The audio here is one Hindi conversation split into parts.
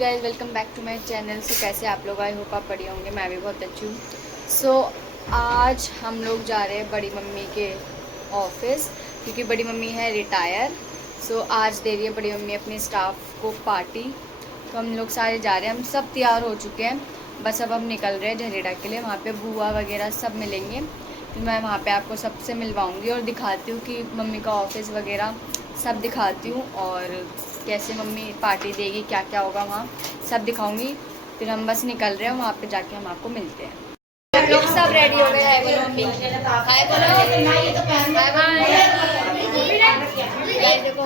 Guys, welcome back to my channel. So कैसे आप लोग? आई होप आप बढ़िया होंगे। मैं भी बहुत अच्छी हूँ। सो आज हम लोग जा रहे हैं बड़ी मम्मी के ऑफिस, क्योंकि बड़ी मम्मी है रिटायर। सो आज दे रही है बड़ी मम्मी अपने स्टाफ को पार्टी। तो हम लोग सारे जा रहे हैं, हम सब तैयार हो चुके हैं, बस अब हम निकल रहे हैं झरेड़ा के लिए। वहाँ पे बुआ वगैरह सब मिलेंगे, तो मैं वहाँ पे आपको सबसे मिलवाऊँगी और दिखाती हूँ कि मम्मी का ऑफिस वगैरह सब दिखाती हूँ, और कैसे मम्मी पार्टी देगी, क्या क्या होगा वहाँ सब दिखाऊंगी। फिर हम बस निकल रहे हैं, वहाँ पे जाके हम आपको मिलते हैं। हम लोग सब रेडी हो गए। हाय बोलो मम्मी, हाय बोलो, हाय देखो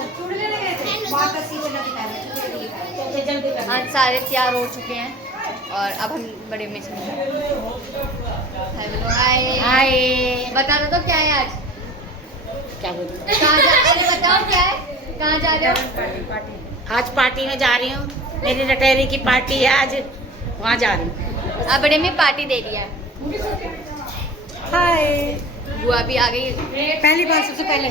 आज सारे तैयार हो चुके हैं और अब हम बड़े में से हाय बोलो। हाय हाय, बता दो तो क्या है आज, क्या बोलूं? अरे बताओ क्या है, कहाँ जा रहे हो? आज पार्टी में जा रही हूँ, मेरी रिटायरी की पार्टी है आज, वहाँ जा रही हूँ। अब बड़े में पार्टी दे दिया है। हाय, बुआ भी आ गई। पहली बार सबसे पहले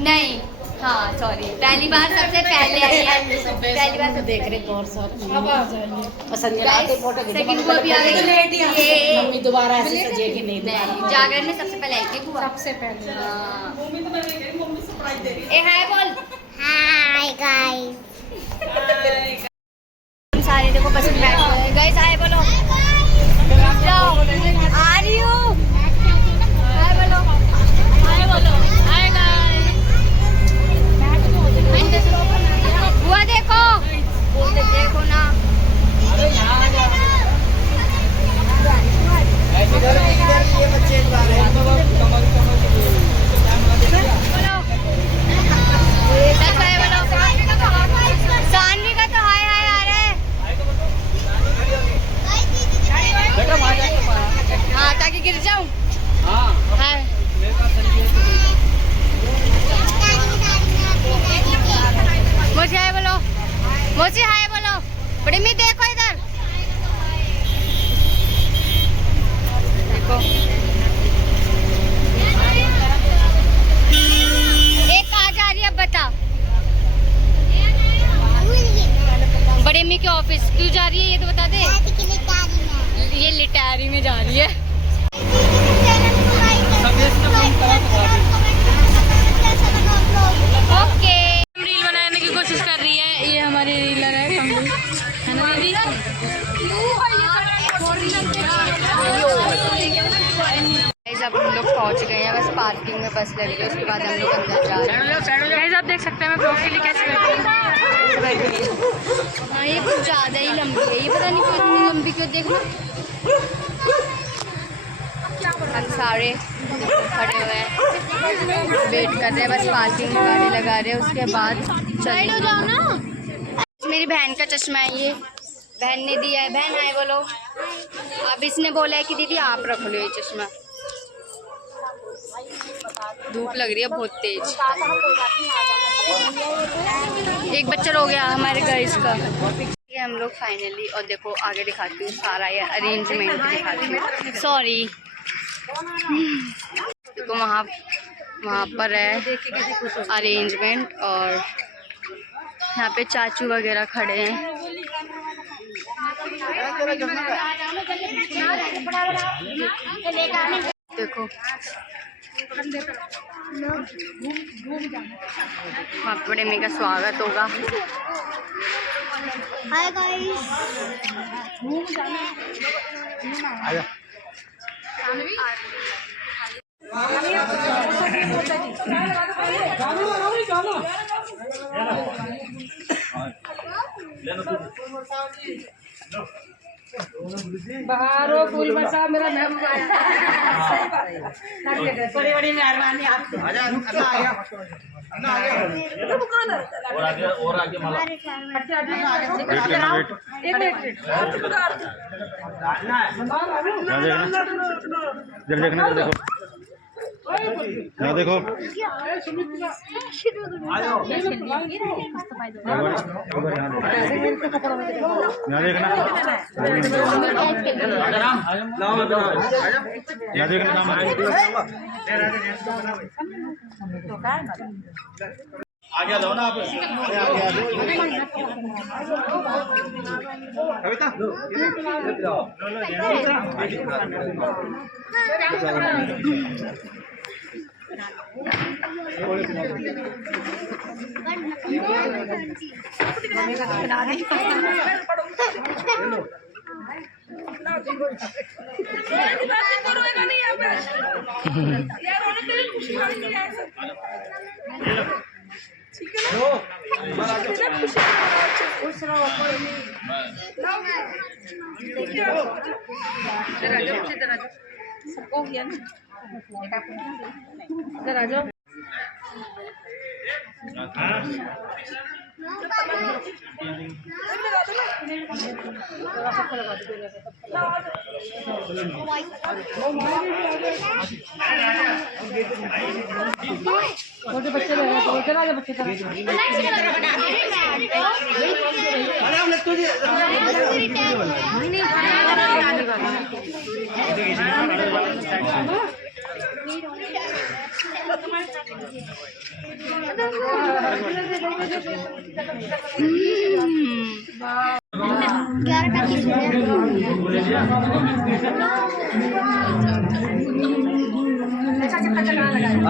नहीं, हाँ सॉरी, पहली बार सबसे पहले आई है। पहली बार देख रहे गौर से और संजना के फोटो सेकंड बुआ भी आ गई। ये मम्मी दोबारा ऐसे सजेगी नहीं। जागरण में सबसे पहले आई थी बुआ, सबसे पहले। ए हाय बोल। हाय गाइस, हम सारे देखो बस में बैठ गए। गाइस हाय बोलो, जाओ आ रही हूँ। हाय बोलो, हाय बोलो, हाय गाइस। बुआ देखो, देखो ना। सानवी का तो हाय हाय आ रहा है। हाँ, ताकि गिर जाऊं। हाय मोची, हाय बोलो मोची, हाय बोलो। बड़ी मी देखो इधर देखो। एक कहाँ जा रही है अब बता? बड़े अम्मी के ऑफिस क्यों जा रही है ये तो बता दे। ये लिटारी में जा रही है। ओके, रील बनाने की कोशिश कर रही है, ये हमारी रीलर है कमली, है ना दीदी? अब हम लोग पहुंच गए हैं, बस पार्किंग में बस लगी है, उसके बाद हम लोग अंदर जा रहे हैं। आप देख सकते हैं मैं ब्लॉग के लिए कैसे बैठी हूँ। हाँ, ये कुछ ज़्यादा ही लंबी है, ये पता नहीं क्यों इतनी लंबी क्यों। देखो हम सारे खड़े हुए हैं, वेट कर रहे हैं, बस पार्किंग में गाड़ी लगा रहे हैं, उसके बाद साइड हो जाओ ना। मेरी बहन का चश्मा है, ये बहन ने दिया है। बहन आए बोलो। अब इसने बोला है कि दीदी आप रख लो ये चश्मा, धूप लग रही है बहुत तेज। एक बच्चा हो गया हमारे गाइस का। ये हम लोग फाइनली, और देखो आगे दिखाती हूँ सारा ये अरेंजमेंट दिखाती हूँ। सॉरी, देखो वहाँ पर है अरेंजमेंट, और यहाँ पे चाचू वगैरह खड़े हैं। देखो वहाँ पे बड़े मम्मी का स्वागत होगा। हाय गाइस, बहारो फूल बरसा मेरा बड़ी बड़ी मेहरबानी आपकी। और आगे देखना देखो यहाँ देखो, यहाँ देखना, यहाँ देखना। आगे आ जाओ ना आप, अरे आगे आ जाओ। कविता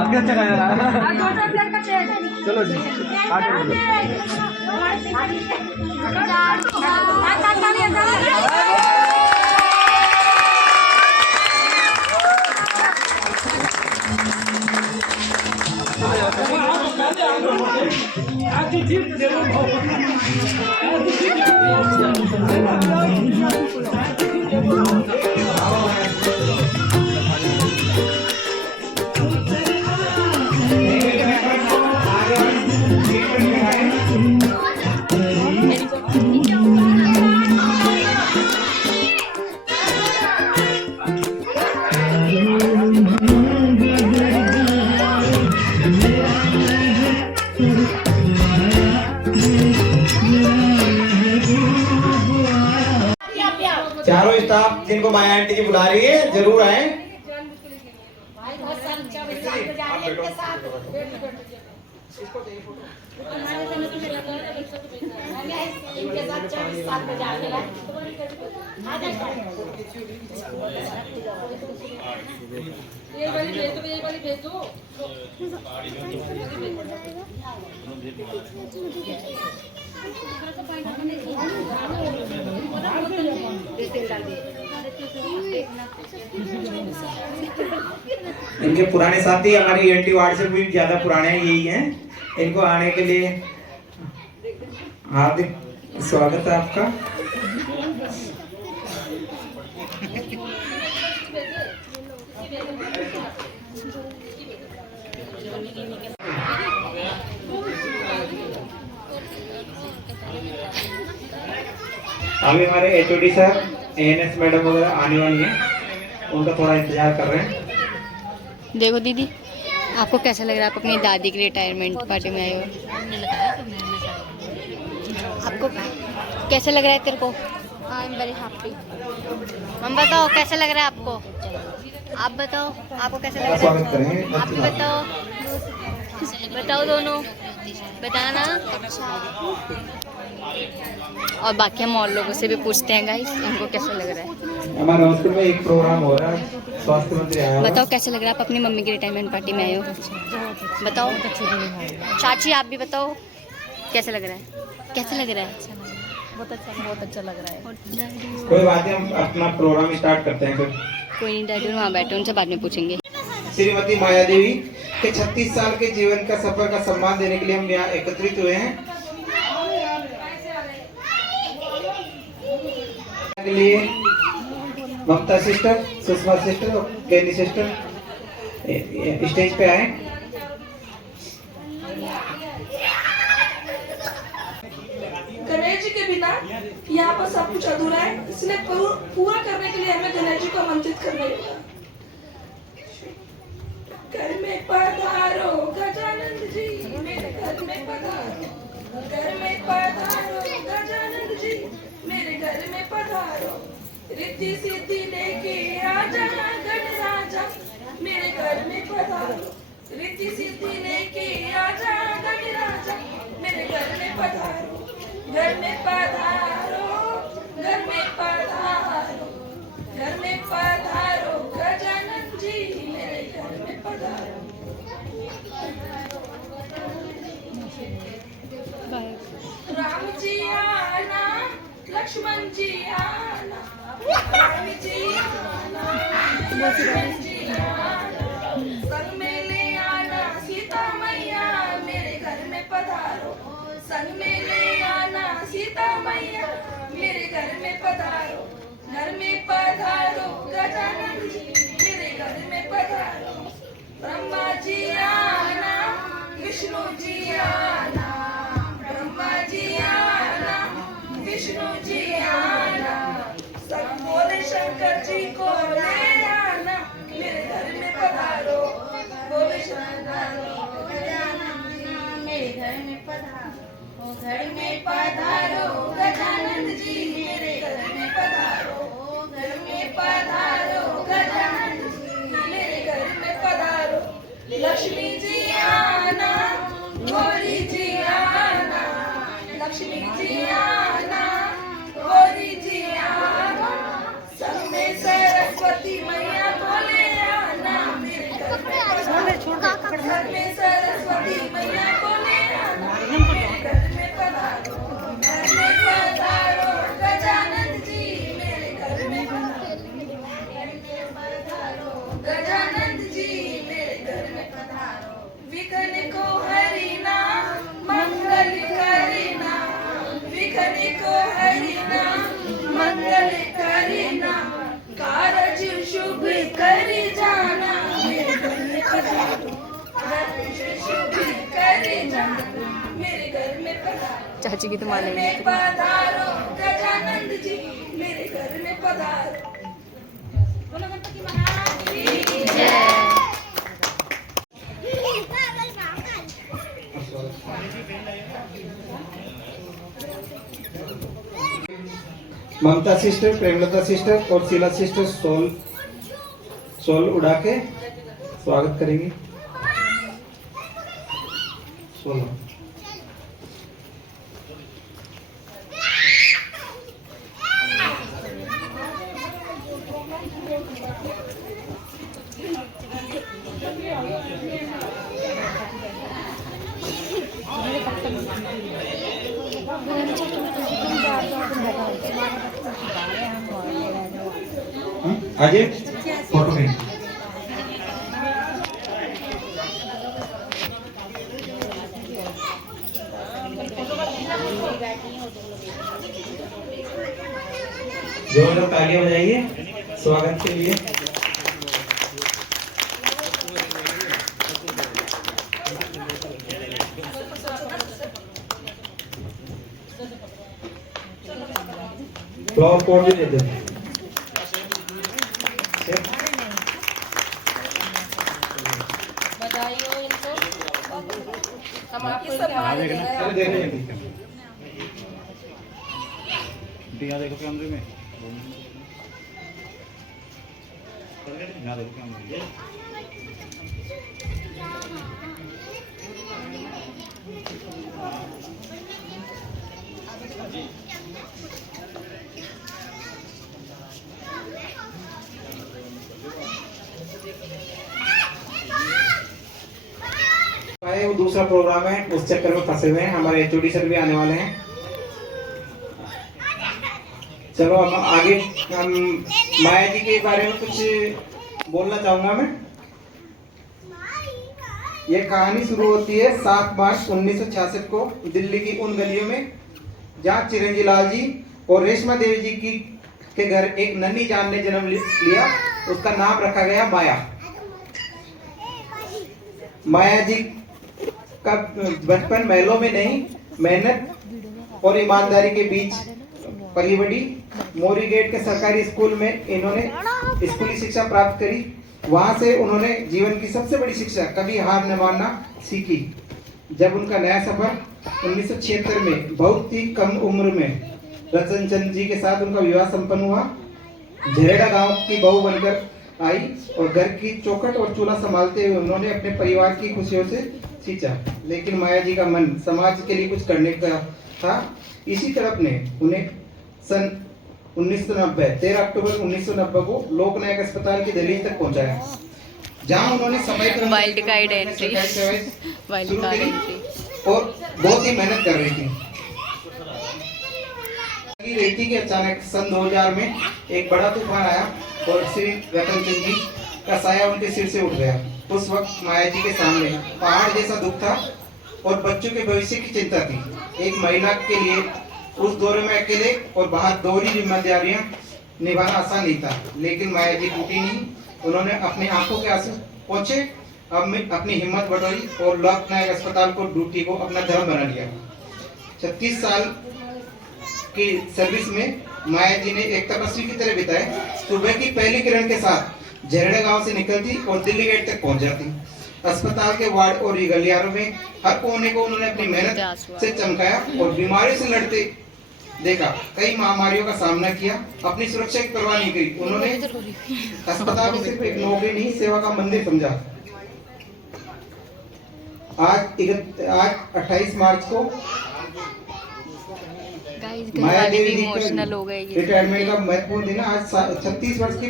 आगे अच्छा गाया। चलो जी चारों स्टाफ जिनको माया आंटी जी बुला रही है जरूर आए। इनके पुराने साथी हमारे एंटी वार्ड से भी ज्यादा पुराने यही हैं। इनको आने के लिए हार्दिक स्वागत है आपका। अभी हमारे एचओडी सर एएनएस मैडम वगैरह आने वाली हैं, उनका थोड़ा इंतजार कर रहे हैं। देखो दीदी, आपको कैसा लग रहा है? आप अपनी दादी की रिटायरमेंट पार्टी में आए हो, आपको कैसा लग रहा है? तेरे को? I am very happy. हम बताओ कैसा लग रहा है आपको? आप बताओ आपको कैसा लग रहा है? आप भी बताओ, बताओ दोनों, बताना। और बाकी हम और लोगों से भी पूछते हैं गाइस, इनको कैसा लग रहा है। हमारे हॉस्पिटल में एक प्रोग्राम हो रहा है, स्वास्थ्य मंत्री आया है। बताओ कैसा लग रहा है? आप अपनी मम्मी की रिटायरमेंट पार्टी में आए हो, बताओ। चाची आप भी बताओ कैसा लग रहा है? कैसा लग रहा है? बहुत अच्छा लग रहा है। कोई बात नहीं, हम अपना प्रोग्राम स्टार्ट करते हैं फिर। कोई नहीं, डैडी वहाँ बैठे, उनसे बाद में पूछेंगे। श्रीमती माया देवी के 36 साल के जीवन का सफर का सम्मान देने के लिए हम यहाँ एकत्रित हुए हैं। के लिए ममता सिस्टर, सुषमा सिस्टर और कैनी सिस्टर स्टेज पे आए। गणेश जी के बिना यहाँ पर सब कुछ अधूरा है, इसलिए पूरा करने के लिए हमें गणेश जी को आमंत्रित करना होगा। घर में पधारो गजानन जी, मेरे घर में पधारो, घर में पधारो गजानन जी, मेरे घर में पधारो, रिद्धि सिद्धि लेके आजा गणराजा, मेरे घर में पधारो, रिद्धि सिद्धि लेके आजा गणराजा, पधारो, घर में पधारो, घर में पधारो, घर में पधारो, गजानन जी मेरे घर में पधारो। राम जी आना, लक्ष्मण जी आना, राम जी आना, लक्ष्मण जी आना, संग में ले आना सीता मैया मेरे घर में पधारो, संग में ले आना सीता मैया मेरे घर में पधारो, घर में पधारो, गजानन जी मेरे घर में पधारो। ब्रह्मा जी आना, विष्णु जी आना, ब्रह्मा जी आना, विष्णु जी आना, सब बोले शंकर जी को ले आना मेरे घर में पधारो, बोले शंकर मेरे घर में पधारो, घर में पधारो, गजानन जी मेरे घर में पधारो, घर में पधारो, गजानन जी मेरे घर में पधारो। लक्ष्मी जी आना, गौरी जी आना, लक्ष्मी जी आना, गौरी जी आना, सब में सरस्वती मैया बोले आना मेरे घर में पधारो, घर में सरस्वती मैया बोले आना मेरे घर में पधारो, घर में पधारो, गजानन जी मेरे घर में पधारो, गजानन जी मेरे घर में पधारो। विघ्न को हरिना, मंगल करिना, विघ्न को हरिना, मंगल करिना, कारज शुभ करि जाना मेरे घर में पधारो, कारज शुभ करि जाना मेरे घर में पधारो। चाची की तो घर माने में पधारो, गजानंद जी मेरे घर में पधारो। बोलो गणपति महाराज की जय। ममता सिस्टर, प्रेमलता सिस्टर और शीला सिस्टर सोल उड़ा के स्वागत करेंगे। सोलो आजे फोटो में जोरदार तालियां बजाइए स्वागत के लिए। फ्लावर पॉट भी देते हैं। बधाइयों इनको, हम आपको सम्मान दे रहे हैं। यहाँ देखो कैमरे में, यहाँ देखो कैमरे में। वो दूसरा प्रोग्राम है, उस चक्कर में फंसे हुए हैं। हमारे एचओडी सर भी आने वाले हैं। चलो अब आगे हम माया जी के बारे में कुछ बोलना चाहूंगा मैं। ये कहानी शुरू होती है 7 मार्च 1966 को दिल्ली की उन गलियों में जहाँ चिरंजी लाल जी और रेशमा देवी जी की के घर एक नन्ही जान ने जन्म लिया। उसका नाम रखा गया माया। माया जी का बचपन महलों में नहीं, मेहनत और ईमानदारी के बीच पली बड़ी। मोरी गेट के सरकारी स्कूल में इन्होंने स्कूली शिक्षा प्राप्त करी। वहां से उन्होंने जीवन की सबसे बड़ी शिक्षा कभी हार न मानना सीखी। जब उनका नया सफर 1976 में बहुत ही कम उम्र में रतन चंद जी के साथ उनका विवाह संपन्न हुआ। झरेड़ा गांव की बहू बनकर आई और घर की चौखट और चूल्हा संभालते हुए उन्होंने अपने परिवार की खुशियों से खींचा, लेकिन माया जी का मन समाज के लिए कुछ करने का था। इसी तड़प ने उन्हें सन 1990 13 अक्टूबर 1990 को लोकनायक अस्पताल की दहलीज तक पहुंचाया, जहां उन्होंने सफाई wild card entry wild card entry और बहुत ही मेहनत कर रही थी। रहती कि अचानक सन 2000 में एक बड़ा तूफान आया और श्री रतनचंद जी का साया उनके सिर से उठ गया। उस वक्त माया जी के सामने पहाड़ जैसा दुख था और बच्चों के भविष्य की चिंता थी। एक महिला के लिए उस दौरे में अकेले और बाहर दोहरी जिम्मेदारियां निभाना आसान नहीं था, लेकिन माया जी टूटी नहीं। उन्होंने अपनी आंखों के आंसू पोंछे, अपनी हिम्मत बटोरी और लोकनायक अस्पताल को ड्यूटी को अपना धर्म बना लिया। 36 साल की सर्विस में माया जी ने एक तपस्वी की तरह बिताए। सुबह की पहली किरण के साथ झरड़े गांव से निकलती और दिल्ली गेट तक पहुंच जाती। अस्पताल के वार्ड और गलियारों में हर कोने को उन्होंने अपनी मेहनत से चमकाया और बीमारियों से लड़ते देखा। कई महामारियों का सामना किया, अपनी सुरक्षा की परवाह नहीं की। उन्होंने अस्पताल को सिर्फ एक नौकरी नहीं, सेवा का मंदिर समझा। आज 28 मार्च को माया देवी इमोशनल हो गए ये रिटायरमेंट का महत्वपूर्ण दिन। आज 36 वर्ष की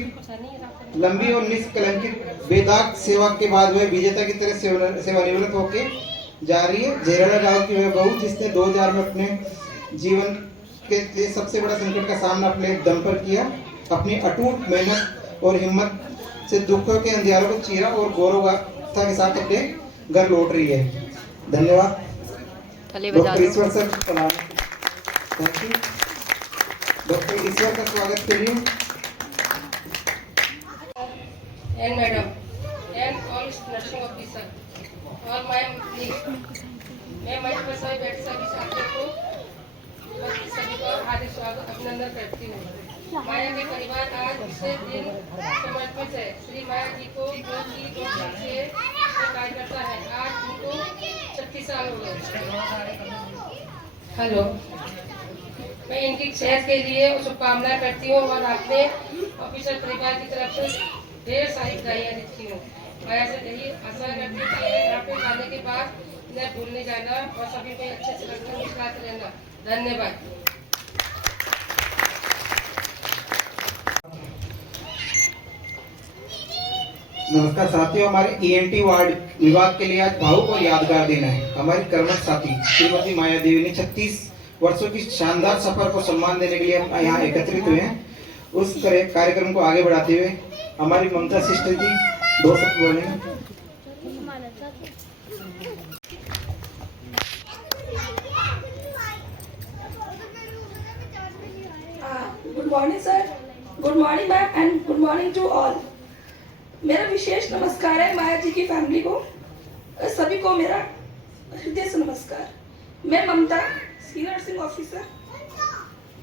लंबी और निष्कलंकित बेदाग सेवा के बाद वह विजेता की तरह सेवानिवृत्त होके जा रही है। झेरड़ा गांव की वह बहू जिसने 2000 में अपने जीवन के लिए सबसे बड़ा संकट का सामना अपने दम पर किया, अपनी अटूट मेहनत और हिम्मत से दुखों के अंधियारों को चीरा और गौरवगाथा के साथ अपने घर लौट रही है। धन्यवाद। Doctor Ishwar sir, thank you. Doctor Ishwar का स्वागत करिए। and madam and all nursing officer और मैम प्लीज मैं मंच पर सभी बैठे सभी साथियों को सभी को हार्दिक स्वागत अभिनंदन करती हूँ। माया के परिवार आज विशेष दिन समर्पित है। श्री माया जी को जो कि 2 साल से कार्य करता है, आज उनको 36 साल हो गए। हेलो, मैं इनकी सेहत के लिए शुभकामनाएं करती हूँ और अपने ऑफिसर परिवार की तरफ से ढेर सारी बधाइयाँ देती हूँ। माया से यही आशा करती हूँ कि यहाँ पे जाने के बाद इन्हें भूलने जाना और सभी को अच्छे से रखना, मुस्कुराते रहना। धन्यवाद। नमस्कार साथियों, हमारे ईएनटी वार्ड विभाग के लिए आज भावुक और यादगार दिन है। हमारी कर्मठ साथी श्रीमती माया देवी ने 36 वर्षों की शानदार सफर को सम्मान देने के लिए हम यहाँ एकत्रित हुए हैं। उस कार्यक्रम को आगे बढ़ाते हुए हमारी ममता सिस्टर जी 2 शब्द बोलेंगे। Good morning sir, good morning ma'am and good morning to all. मेरा विशेष नमस्कार है माया जी की फैमिली को, सभी को मेरा हृदय से नमस्कार। मैं ममता, सीनियर नर्सिंग ऑफिसर,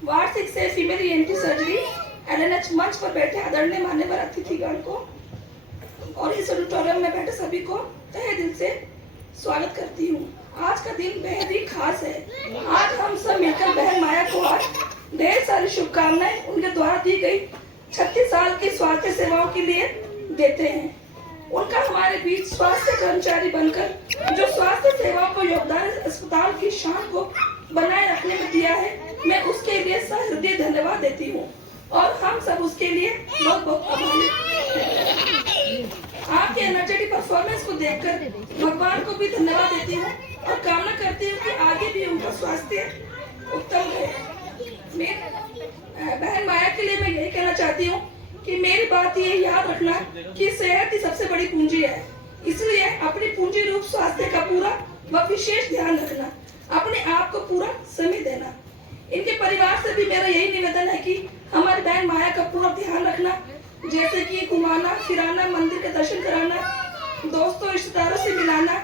वार्ड 6 से फीमेल ईएनटी सर्जरी एलएनएच मंच पर बैठे आदरणीय मान्यवर अतिथिगण को और इस ऑडिटोरियम में बैठे सभी को तहे दिल से स्वागत करती हूँ। आज का दिन बेहद ही खास है। आज हम सब मिलकर बहन माया को आज ढेर सारी शुभकामनाएं उनके द्वारा दी गई 36 साल की स्वास्थ्य सेवाओं के लिए देते हैं। उनका हमारे बीच स्वास्थ्य कर्मचारी बनकर जो स्वास्थ्य सेवाओं को योगदान अस्पताल की शान को बनाए रखने में दिया है, मैं उसके लिए सहृदय धन्यवाद देती हूँ और हम सब उसके लिए बहुत बहुत आभारी हैं। आपके एनर्जेटिक परफॉर्मेंस को देखकर भगवान को भी धन्यवाद देती हूँ और कामना करती हूँ कि आगे भी उनका स्वास्थ्य उत्तम रहे। मैं बहन माया के लिए मैं यही कहना चाहती हूँ कि मेरी बात ये याद रखना कि सेहत ही सबसे बड़ी पूंजी है, इसलिए अपनी पूंजी रूप स्वास्थ्य का पूरा व विशेष ध्यान रखना, अपने आप को पूरा समय देना। इनके परिवार से भी मेरा यही निवेदन है कि हमारी बहन माया का पूरा ध्यान रखना, जैसे कि घुमाना फिराना, मंदिर के दर्शन कराना, दोस्तों रिश्तेदारों से मिलाना,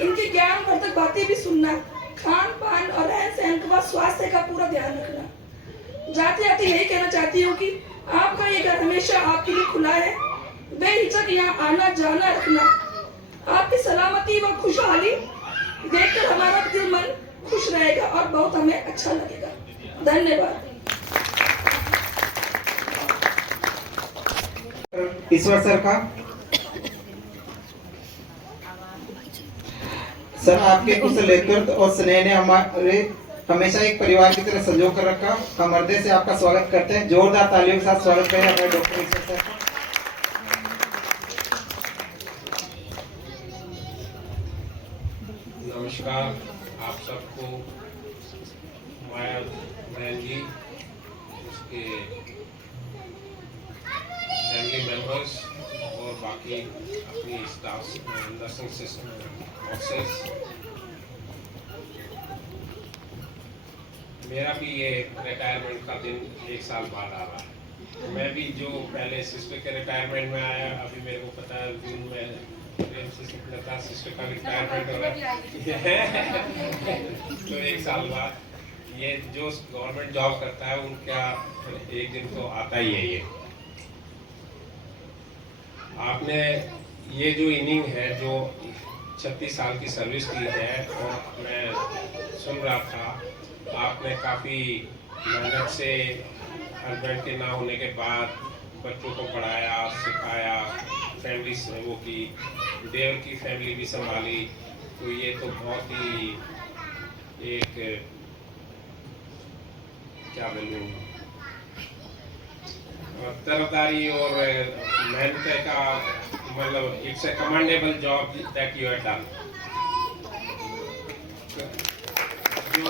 इनकी ज्ञानवर्धक बातें भी सुनना, खान पान और रहन सहन के बाद स्वास्थ्य का पूरा ध्यान रखना। जाते जाते यही कहना चाहती हूँ कि आपका ये घर हमेशा आपके लिए खुला है, बेहिचक यहाँ आना जाना रखना। आपकी सलामती व खुशहाली देखकर हमारा दिल मन खुश रहेगा और बहुत हमें अच्छा लगेगा। धन्यवाद। ईश्वर सर का सर आपके कुछ नेतृत्व और स्नेह ने हमारे हमेशा एक परिवार की तरह संजो कर रखा। हम हृदय से आपका स्वागत करते हैं। जोरदार तालियों के साथ स्वागत करें हमारे डॉक्टर ईश्वर सर का। नमस्कार आप सबको, माया बहन जी, उसके फैमिली मेंबर्स और बाकी अपनी स्टाफ नर्सिंग सिस्टम ऑफिसर्स। मेरा भी ये रिटायरमेंट का दिन 1 साल बाद आ रहा है। मैं भी जो पहले सिस्टर के रिटायरमेंट में आया, अभी मेरे को पता है जून में प्रेम से लता सिस्टर का रिटायरमेंट हो रहा है। तो 1 साल बाद ये जो गवर्नमेंट जॉब करता है उनका एक दिन तो आता ही है। ये आपने ये जो इनिंग है जो 36 साल की सर्विस की है, और मैं सुन रहा था आपने काफ़ी मेहनत से हस्बैंड के ना होने के बाद बच्चों को पढ़ाया, सिखाया, फैमिली वो की, देवर की फैमिली भी संभाली। तो ये तो बहुत ही एक क्या बोलूँ, तरफदारी और मेहनत का मतलब it's a commendable job that you have done. जो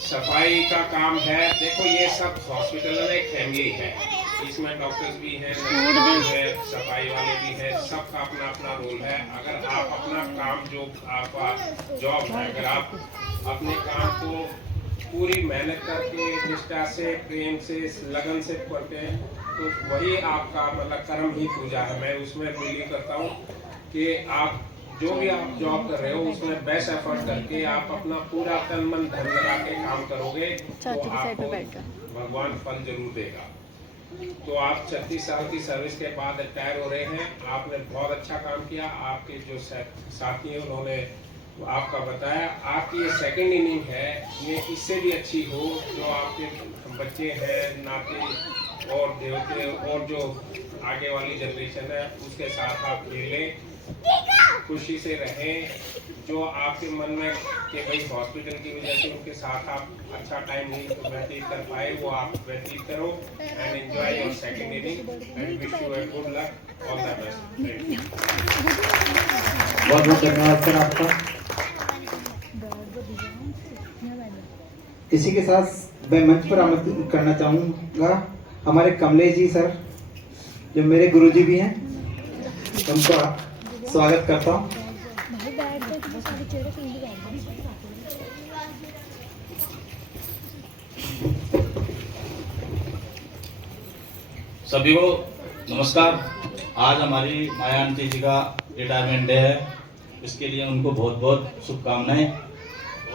सफाई का काम है, देखो ये सब हॉस्पिटल में एक फैमिली है, इसमें डॉक्टर्स भी हैं, नर्सेज भी हैं, सफाई वाले भी हैं, सबका अपना अपना रोल है। अगर आप अपना काम जो आपका जॉब है, अगर आप अपने काम को पूरी मेहनत करके निष्ठा से, प्रेम से, लगन से करते हैं, तो वही आपका मतलब कर्म ही पूजा है। मैं उसमें बिलीव करता हूँ कि आप जो भी आप जॉब कर रहे हो उसमें बेस्ट एफर्ट करके आप अपना पूरा तन मन धन लगा के काम करोगे तो आपको भगवान फल जरूर देगा। तो आप 36 साल की सर्विस के बाद रिटायर हो रहे हैं। आपने बहुत अच्छा काम किया। आपके जो साथी हैं उन्होंने आपका बताया, आपकी ये सेकंड इनिंग है, ये इससे भी अच्छी हो। जो आपके बच्चे हैं, नाते और देवते और जो आगे वाली जनरेशन है उसके साथ आप खेलें, खुशी से रहें। जो आपके मन में कि भाई हॉस्पिटल की वजह से उनके साथ आप अच्छा टाइम नहीं व्यतीत कर पाए, वो आप व्यतीत करो and enjoy your second inning and wish U a good luck, all the best. Thank you. बहुत बहुत धन्यवाद सर आपका। इसी के साथ मैं मंच पर आमंत्रित करना चाहूँगा हमारे कमलेश जी सर, जो मेरे गुरुजी भी हैं, उनको स्वागत करता हूँ। सभी को नमस्कार। आज हमारी माया आंटी जी का रिटायरमेंट डे है, इसके लिए उनको बहुत बहुत शुभकामनाएं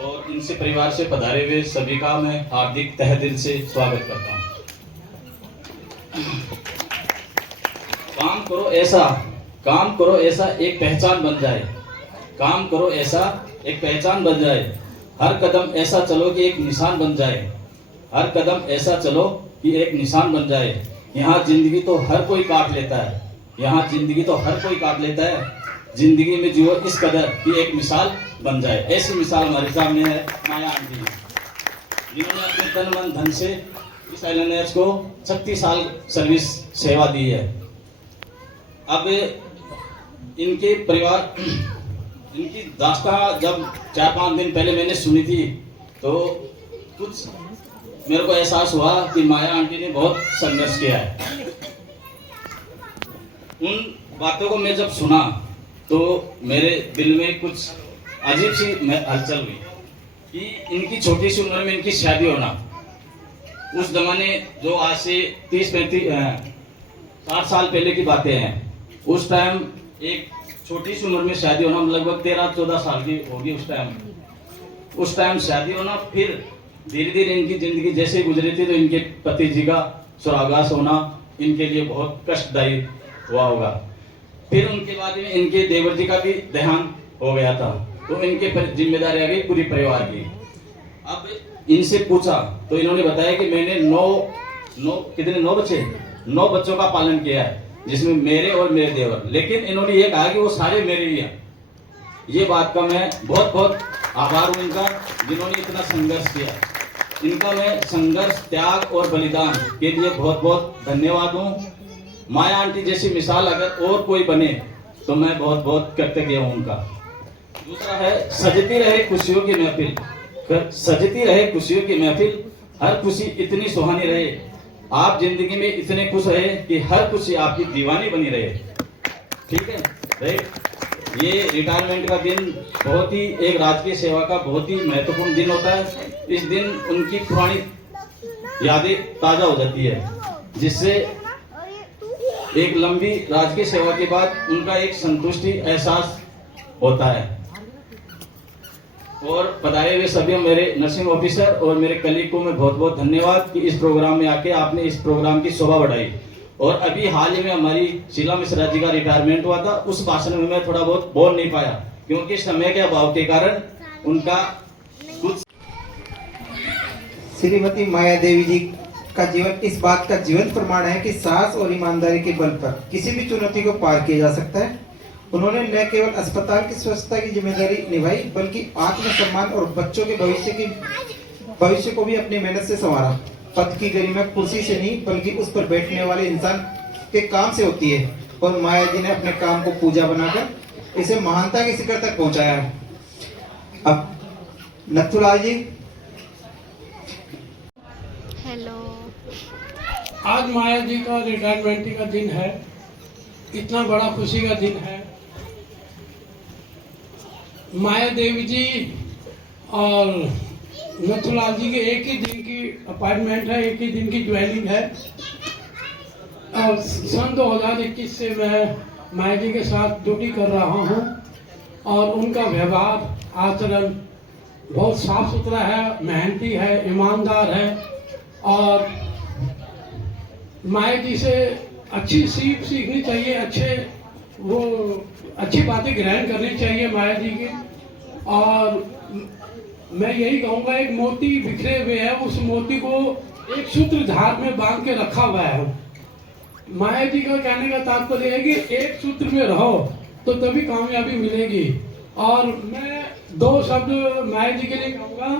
और इनसे परिवार से पधारे हुए सभी का मैं हार्दिक तहे दिल से स्वागत करता हूँ। काम करो ऐसा एक पहचान बन जाए, काम करो ऐसा एक पहचान बन जाए, हर कदम ऐसा चलो कि एक निशान बन जाए, हर कदम ऐसा चलो कि एक निशान बन जाए। यहाँ जिंदगी तो हर कोई काट लेता है, यहाँ जिंदगी तो हर कोई काट लेता है, जिंदगी में जियो इस कदर कि एक मिसाल बन जाए। ऐसी मिसाल हमारे सामने है माया आंटी जी, जिन्होंने अपने तन मन धन से इस एलएनएच को 36 साल सर्विस सेवा दी है। अब इनके परिवार, इनकी दास्तां जब 4-5 दिन पहले मैंने सुनी थी तो कुछ मेरे को एहसास हुआ कि माया आंटी ने बहुत संघर्ष किया है। उन बातों को मैं जब सुना तो मेरे दिल में कुछ अजीब सी हलचल हुई कि इनकी छोटी सी उम्र में इनकी शादी होना, उस जमाने जो आज से 30-60 साल पहले की बातें हैं, उस टाइम एक छोटी सी उम्र में शादी होना, लगभग 13-14 साल की होगी उस टाइम शादी होना। फिर धीरे धीरे इनकी जिंदगी जैसे गुजरी थी तो इनके पति जी का स्वर्गवास होना इनके लिए बहुत कष्टदायी हुआ होगा। फिर उनके बाद में इनके देवर जी का भी देहांत हो गया था, तो इनके जिम्मेदारी आ गई पूरी परिवार की। अब इनसे पूछा तो इन्होंने बताया कि मैंने 9 बच्चों का पालन किया है, जिसमें मेरे और मेरे देवर, लेकिन इन्होंने ये कहा कि वो सारे मेरे ही हैं। ये बात का मैं बहुत बहुत आभार हूँ इनका, जिन्होंने इतना संघर्ष किया। इनका मैं संघर्ष, त्याग और बलिदान के लिए बहुत बहुत धन्यवाद हूँ। माया आंटी जैसी मिसाल अगर और कोई बने तो मैं बहुत बहुत कृतज्ञ हूँ उनका। दूसरा है सजती रहे खुशियों की महफिल, सजती रहे खुशियों की महफिल, हर खुशी इतनी सुहानी रहे, आप जिंदगी में इतने खुश रहे कि हर खुशी आपकी दीवानी बनी रहे। ठीक है, राइट। ये रिटायरमेंट का दिन बहुत ही, एक राजकीय सेवा का बहुत ही महत्वपूर्ण दिन होता है। इस दिन उनकी पुरानी यादें ताजा हो जाती है, जिससे एक लंबी राजकीय सेवा के बाद उनका एक संतुष्टि एहसास होता है। और पधारे हुए सभी मेरे नर्सिंग ऑफिसर और मेरे कलीग को मैं बहुत बहुत धन्यवाद कि इस प्रोग्राम में आके आपने इस प्रोग्राम की शोभा बढ़ाई। और अभी हाल ही में हमारी शीला मिश्रा जी का रिटायरमेंट हुआ था, उस भाषण में मैं थोड़ा बहुत बोल नहीं पाया क्योंकि समय के अभाव के कारण उनका कुछ। श्रीमती माया देवी जी का जीवन इस बात का जीवंत प्रमाण है कि साहस और ईमानदारी के बल पर किसी भी चुनौती को पार किया जा सकता है। उन्होंने न केवल अस्पताल की स्वच्छता की जिम्मेदारी निभाई बल्कि आत्मसम्मान और बच्चों के भविष्य को भी अपनी मेहनत से संवारा। पद की गरिमा कुर्सी से नहीं बल्कि उस पर बैठने वाले इंसान के काम से होती है, और माया जी ने अपने काम को पूजा बनाकर इसे महानता के शिखर तक पहुंचाया है। अब नथुलाल जी। हेलो। आज माया जी का रिटायरमेंट का दिन है, इतना बड़ा खुशी का दिन है। माया देवी जी और नथुलाल जी के एक ही दिन की अपॉइंटमेंट है, एक ही दिन की ज्वाइनिंग है। और सन 2021 से मैं माया जी के साथ ड्यूटी कर रहा हूँ और उनका व्यवहार, आचरण बहुत साफ सुथरा है, मेहनती है, ईमानदार है। और माया जी से अच्छी सीख सीखनी चाहिए, अच्छी बातें ग्रहण करनी चाहिए माया जी की। और मैं यही कहूँगा, एक मोती बिखरे हुए है, उस मोती को एक सूत्र धार में बांध के रखा हुआ है। माया जी का कहने का तात्पर्य है कि एक सूत्र में रहो तो तभी कामयाबी मिलेगी। और मैं दो शब्द माया जी के लिए कहूँगा,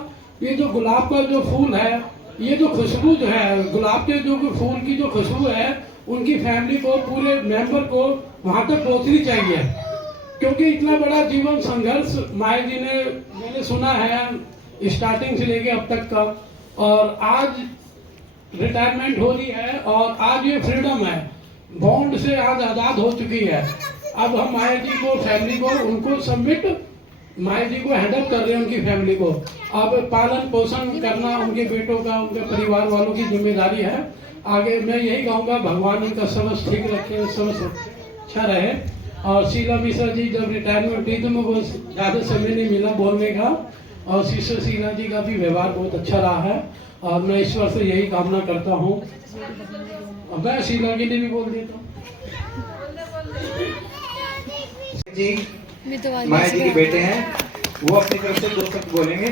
ये जो गुलाब का जो फूल है, ये जो खुशबू जो है, गुलाब के जो फूल की जो खुशबू है, उनकी फैमिली को, पूरे मेंबर को वहाँ तक पहुँचनी चाहिए। क्योंकि इतना बड़ा जीवन संघर्ष माया जी ने, मैंने सुना है स्टार्टिंग से लेके अब तक का, और आज रिटायरमेंट हो रही है और आज ये फ्रीडम है, बॉन्ड से आज आज़ाद हो चुकी है। अब हम माया जी को, फैमिली को, उनको सबमिट, माया जी को हैंडल कर रहे हैं, उनकी फैमिली को। अब पालन पोषण करना उनके बेटों का, उनके परिवार वालों की जिम्मेदारी है। आगे मैं यही कहूँगा, भगवान इनका सबस ठीक रखे, सबस अच्छा रहे। और शीला मिश्रा जी जब रिटायरमेंट हुई तो मुझे ज़्यादा समय नहीं मिला बोलने का, और सिस्टर शीला जी का भी व्यवहार बहुत अच्छा रहा है और मैं ईश्वर से यही कामना करता हूँ। मैं शीला के लिए भी बोल देता हूँ जी। माया जी के बेटे हैं, वो अपनी तरफ से 2 शब्द बोलेंगे।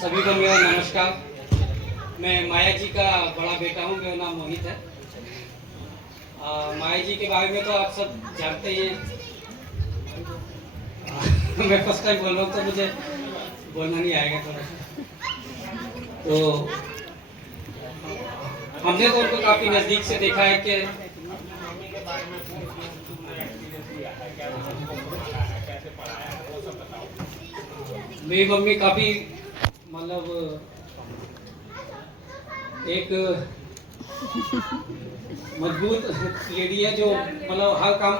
सभी को मेरा नमस्कार। मैं माया जी का बड़ा बेटा हूँ, मेरा नाम मोहित है। माया जी के बारे में तो आप सब जानते ही हैं। मैं फर्स्ट टाइम बोल रहा हूँ तो मुझे बोलना नहीं आएगा थोड़ा सा। तो हमने तो उनको काफी नजदीक से देखा है कि मेरी मम्मी काफी मतलब एक मजबूत लेडी है, जो मतलब हर काम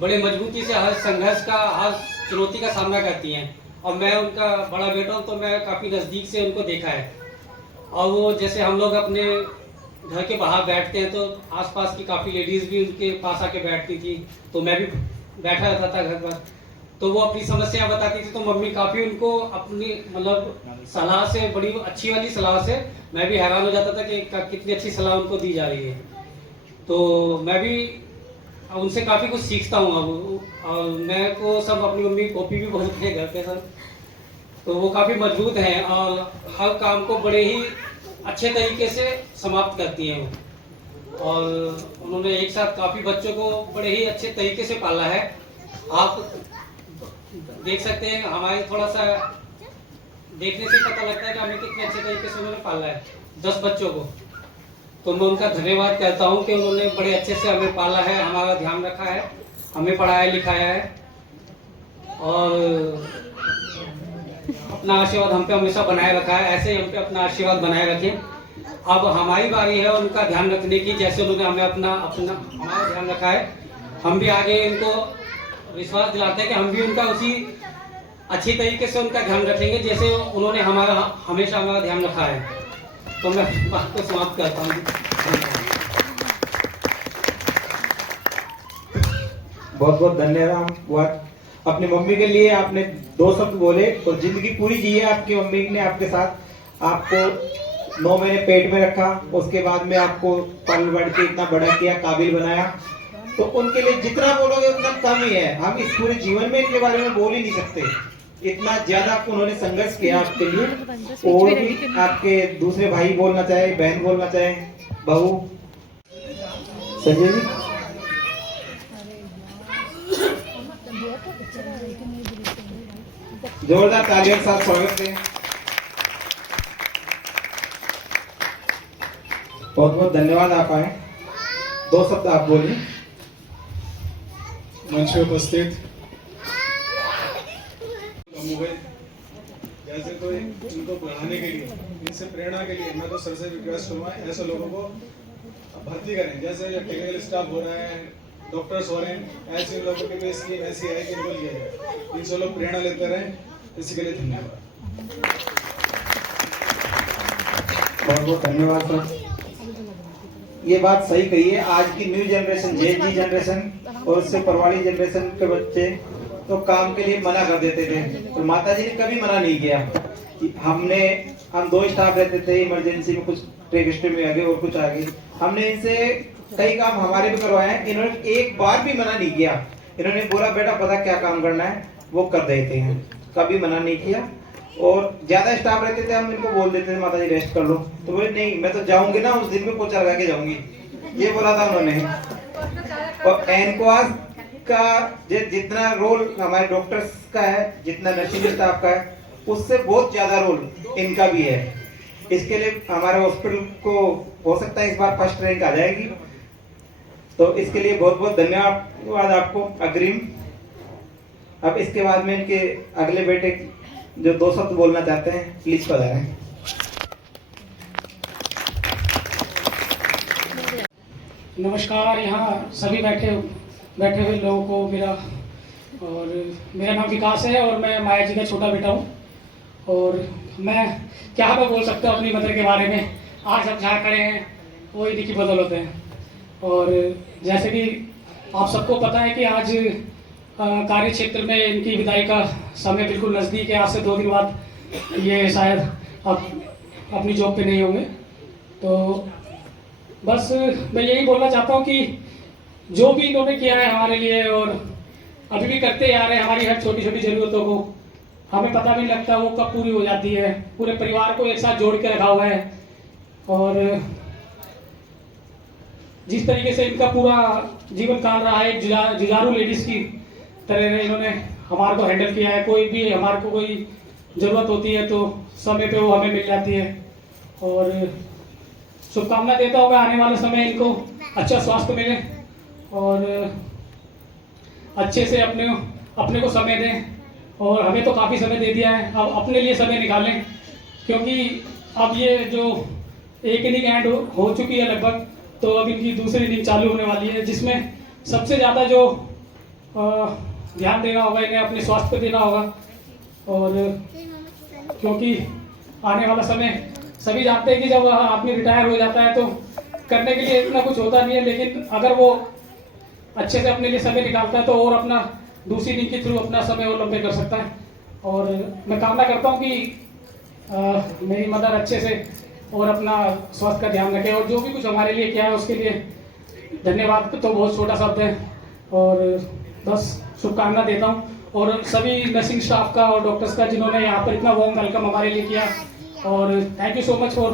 बड़े मजबूती से, हर संघर्ष का, हर चुनौती का सामना करती हैं। और मैं उनका बड़ा बेटा हूँ तो मैं काफ़ी नज़दीक से उनको देखा है। और वो जैसे हम लोग अपने घर के बाहर बैठते हैं तो आसपास की काफ़ी लेडीज़ भी उनके पास आके बैठती थी, तो मैं भी बैठा रहता था घर पर। तो वो अपनी समस्या बताती थी तो मम्मी काफ़ी उनको अपनी मतलब सलाह से, बड़ी अच्छी वाली सलाह से मैं भी हैरान हो जाता था कि कितनी अच्छी सलाह उनको दी जा रही है। तो मैं भी उनसे काफ़ी कुछ सीखता हूँ अब। और मैं को सब अपनी मम्मी कॉपी भी बोलते हैं घर पे सब, तो वो काफ़ी मजबूत हैं और हर काम को बड़े ही अच्छे तरीके से समाप्त करती हैं वो। और उन्होंने एक साथ काफ़ी बच्चों को बड़े ही अच्छे तरीके से पाला है। आप देख सकते हैं, हमारे थोड़ा सा देखने से पता लगता है कि हमें कितने अच्छे तरीके से उन्होंने पाला है 10 बच्चों को। तो मैं उनका धन्यवाद कहता हूँ कि उन्होंने बड़े अच्छे से हमें पाला है, हमारा ध्यान रखा है, हमें पढ़ाया लिखाया है और अपना आशीर्वाद हम पे हमेशा बनाए रखा है। ऐसे ही हम पे अपना आशीर्वाद बनाए रखें। अब हमारी बारी है उनका ध्यान रखने की, जैसे उन्होंने हमें हमारा ध्यान रखा है। हम भी आगे इनको विश्वास दिलाते हैं कि हम भी उनका उसी अच्छी तरीके से उनका ध्यान रखेंगे जैसे उन्होंने हमेशा हमारा ध्यान रखा है। तो मैं बात को समाप्त करता हूँ। बहुत बहुत धन्यवाद। अपनी मम्मी के लिए आपने 2 शब्द बोले और जिंदगी पूरी जी है आपकी मम्मी ने आपके साथ। आपको 9 महीने पेट में रखा, उसके बाद में आपको पल बढ़ के इतना बड़ा किया, काबिल बनाया। तो उनके लिए जितना बोलोगे उतना कम ही है। हम इस पूरे जीवन में इनके बारे में बोल ही नहीं सकते, इतना ज्यादा उन्होंने संघर्ष किया आपके लिए। और भी आपके दूसरे भाई बोलना चाहे, बहन बोलना चाहे, बहू संजय जी। जोरदार तालियों के साथ स्वागत है। बहुत बहुत धन्यवाद आप आए। 2 शब्द आप बोलिए। मंच पे उपस्थित जैसे तो इनको बढ़ाने के लिए, इनसे प्रेरणा के लिए मैं तो सर से रिक्वेस्ट करूँगा ऐसे लोगों को भर्ती करें। जैसे ये टेक्निकल स्टाफ हो रहा है, डॉक्टर्स हो रहे हैं, ऐसे लोगों के लिए स्कीम ऐसी है कि इनको लिया जाए। इनसे लोग प्रेरणा लेते रहें। इसी के लिए धन्यवाद। बहुत बहुत धन्यवाद सर। ये बात सही कही है। आज की न्यू जनरेशन, जेजी जनरेशन और उससे परवाड़ी जनरेशन के बच्चे तो काम के लिए मना कर देते थे, और माता जी ने कभी मना नहीं किया। हम 2 स्टाफ रहते थे, इमरजेंसी में कुछ टेक्स्ट में आगे और कुछ आगे। हमने इनसे कई काम हमारे भी करवाए हैं, इन्होंने एक बार भी मना नहीं किया। इन्होंने बोला बेटा पता क्या काम करना है वो कर देते हैं, कभी मना नहीं किया। और ज्यादा स्टाफ रहते थे, हम इनको बोल देते थे माता जी रेस्ट कर लो, तो बोले नहीं मैं तो जाऊंगी ना, उस दिन में पोछा लगा के जाऊंगी, ये बोला था उन्होंने। और एनक्वास का जितना रोल हमारे डॉक्टर्स का है, जितना नर्सिंग स्टाफ का है, उससे बहुत ज्यादा रोल इनका भी है। इसके लिए हमारे हॉस्पिटल को हो सकता है इस बार फर्स्ट रैंक आ जाएगी, तो इसके लिए बहुत बहुत धन्यवाद आपको अग्रिम। अब इसके बाद में इनके अगले बेटे जो 2 शब्द बोलना चाहते हैं, प्लीज पधारें। नमस्कार। यहाँ सभी बैठे हुए लोगों को मेरा नाम विकास है और मैं माया जी का छोटा बेटा हूँ। और मैं क्या बोल सकता हूँ अपनी मदर के बारे में। आज हम जहाँ खड़े हैं वो इन्हीं की बदौलत है। और जैसे कि आप सबको पता है कि आज कार्य क्षेत्र में इनकी विदाई का समय बिल्कुल नज़दीक है। आज से 2 दिन बाद ये शायद अपनी जॉब पे नहीं होंगे। तो बस मैं यही बोलना चाहता हूँ कि जो भी इन्होंने किया है हमारे लिए और अभी भी करते आ रहे हैं, हमारी हर छोटी छोटी ज़रूरतों को हमें पता भी नहीं लगता वो कब पूरी हो जाती है। पूरे परिवार को एक साथ जोड़ के रखा हुआ है। और जिस तरीके से इनका पूरा जीवन काल रहा है, जुझारू लेडीज़ की तरह इन्होंने हमारे को हैंडल किया है। कोई भी हमारे को कोई ज़रूरत होती है तो समय पे वो हमें मिल जाती है। और शुभकामना देता हूँ मैं आने वाले समय इनको अच्छा स्वास्थ्य मिले और अच्छे से अपने को समय दें। और हमें तो काफ़ी समय दे दिया है, अब अपने लिए समय निकालें, क्योंकि अब ये जो एक इनिंग एंड हो चुकी है लगभग, तो अब इनकी दूसरी इनिंग चालू होने वाली है, जिसमें सबसे ज़्यादा जो ध्यान देना होगा इन्हें अपने स्वास्थ्य पर देना होगा। और क्योंकि आने वाला समय सभी जानते हैं कि जब आदमी रिटायर हो जाता है तो करने के लिए इतना कुछ होता नहीं है, लेकिन अगर वो अच्छे से अपने लिए समय निकालता है तो और अपना दूसरी इनिंग के थ्रू अपना समय और लंबे कर सकता है। और मैं कामना करता हूँ कि मेरी मदर अच्छे से और अपना स्वास्थ्य का ध्यान रखें। और जो भी कुछ हमारे लिए किया है उसके लिए धन्यवाद तो बहुत छोटा शब्द है, और बस शुभकामना देता हूँ। और सभी नर्सिंग स्टाफ का और डॉक्टर्स का जिन्होंने यहाँ पर इतना वार्म वेलकम हमारे लिए किया, और thank you so much for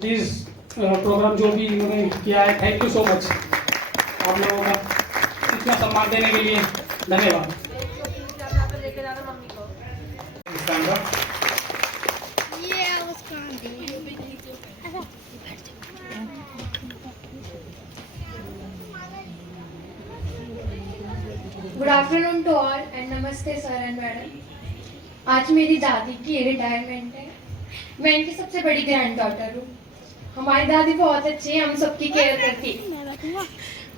this programme जो भी इन्होंने किया है, थैंक यू सो मच आप लोगों का इतना सम्मान देने के लिए, धन्यवाद। Stand up. Good afternoon to all and नमस्ते सर एंड मैडम। आज मेरी दादी की रिटायरमेंट है। मैं इनकी सबसे बड़ी ग्रैंड डॉटर हूँ। हमारी दादी बहुत अच्छी है, हम सबकी केयर करती है,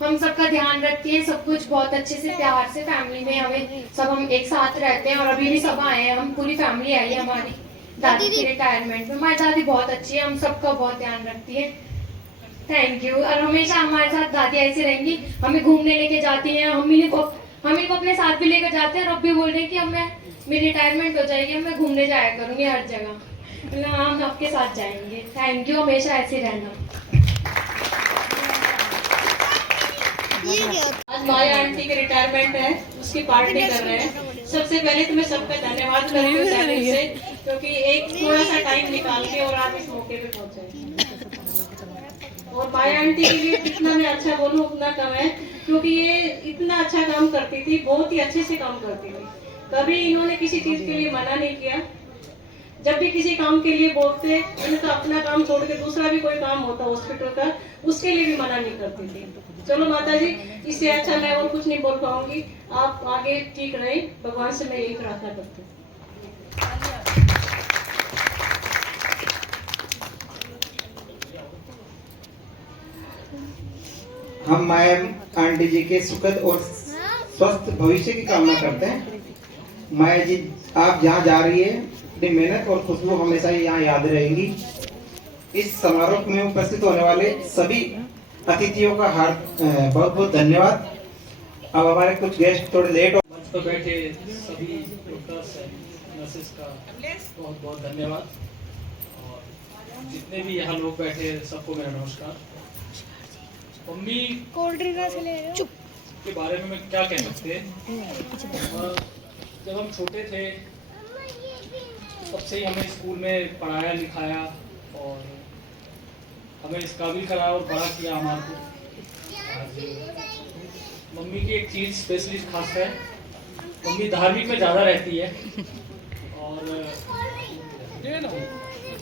हम सबका ध्यान रखती है, सब कुछ बहुत अच्छे से प्यार से फैमिली में हम एक साथ रहते हैं और अभी भी सब आए हैं, हम पूरी फैमिली आई है हमारी दादी की रिटायरमेंट में। हमारी दादी बहुत अच्छी है, हम सबका बहुत ध्यान रखती है। Thank you. और हमेशा हमारे साथ दादी ऐसी रहेंगी, हमें घूमने लेके जाती हैं, हम को अपने साथ भी लेकर जाते हैं और अब भी बोल रहे हैं कि अब मेरी रिटायरमेंट हो जाएगी, अब मैं घूमने जाया करूंगी हर जगह। हम आपके साथ जाएंगे। थैंक यू, हमेशा ऐसे रहना। आज माया आंटी की रिटायरमेंट है, उसकी पार्टी कर रहे हैं। सबसे पहले तो मैं सबका धन्यवाद करती हूँ चैनल से, क्योंकि एक थोड़ा सा टाइम निकाल के और आप इस मौके पे पहुंचे। और माया आंटी के लिए कितना मैं अच्छा बोलूँ उतना कम है, क्योंकि ये इतना अच्छा काम करती थी, बहुत ही अच्छे से काम करती थी। कभी इन्होंने किसी चीज के लिए मना नहीं किया। जब भी किसी काम के लिए बोलते, इनका अपना काम छोड़ के दूसरा भी कोई काम होता हॉस्पिटल का, उसके लिए भी मना नहीं करती थी। चलो माता जी, इससे अच्छा मैं और कुछ नहीं बोल पाऊंगी। आप आगे ठीक रहे, भगवान से मैं यही प्रार्थना करती हूँ। हम माया आंटी जी के सुखद और स्वस्थ भविष्य की कामना करते हैं। माया जी, आप जहाँ जा रही है, अपनी मेहनत और खुशबू हमेशा यहाँ याद रहेंगी। इस समारोह में उपस्थित होने वाले सभी अतिथियों का बहुत बहुत धन्यवाद। अब हमारे कुछ गेस्ट थोड़े लेट हो मंच पर बैठे सभी डॉक्टर्स नर्सेस का बहुत बहुत धन्यवाद। और जितने भी यहाँ लोग बैठे सबको मेरा नमस्कार। मम्मी के बारे में मैं क्या कह सकते हैं। जब हम छोटे थे तब से ही हमें स्कूल में पढ़ाया लिखाया और हमें इस काबिल कराया और बड़ा किया हमारे को। आज मम्मी की एक चीज़ स्पेशलिस्ट खास है, मम्मी धार्मिक में ज़्यादा रहती है और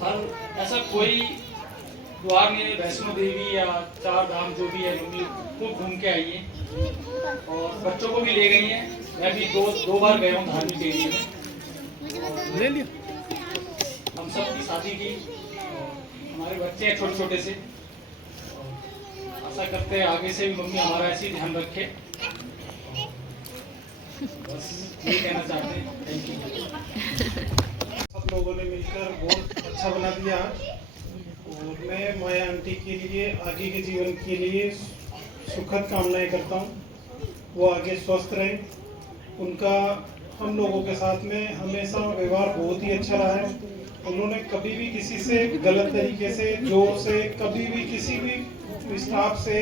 हर ऐसा कोई द्वार में वैष्णो देवी या चार धाम जो भी है, मम्मी खूब घूम के आई है और बच्चों को भी ले गई हैं। मैं भी दो बार गया हूँ धार्मिक एरिया में। ले लिया। हम सब की शादी की, हमारे बच्चे हैं छोटे छोटे से। आशा करते हैं आगे से भी मम्मी हमारा ऐसे ही ध्यान रखे। बस ये कहना चाहते हैं। Thank you. सब लोगों ने मिलकर बहुत अच्छा बना दिया आज। और मैं माया आंटी के लिए आगे के जीवन के लिए सुखद कामनाएं करता हूँ। वो आगे स्वस्थ रहें। उनका हम लोगों के साथ में हमेशा व्यवहार बहुत ही अच्छा रहा है। उन्होंने कभी भी किसी से गलत तरीके से, जोर से, कभी भी किसी भी स्टाफ से,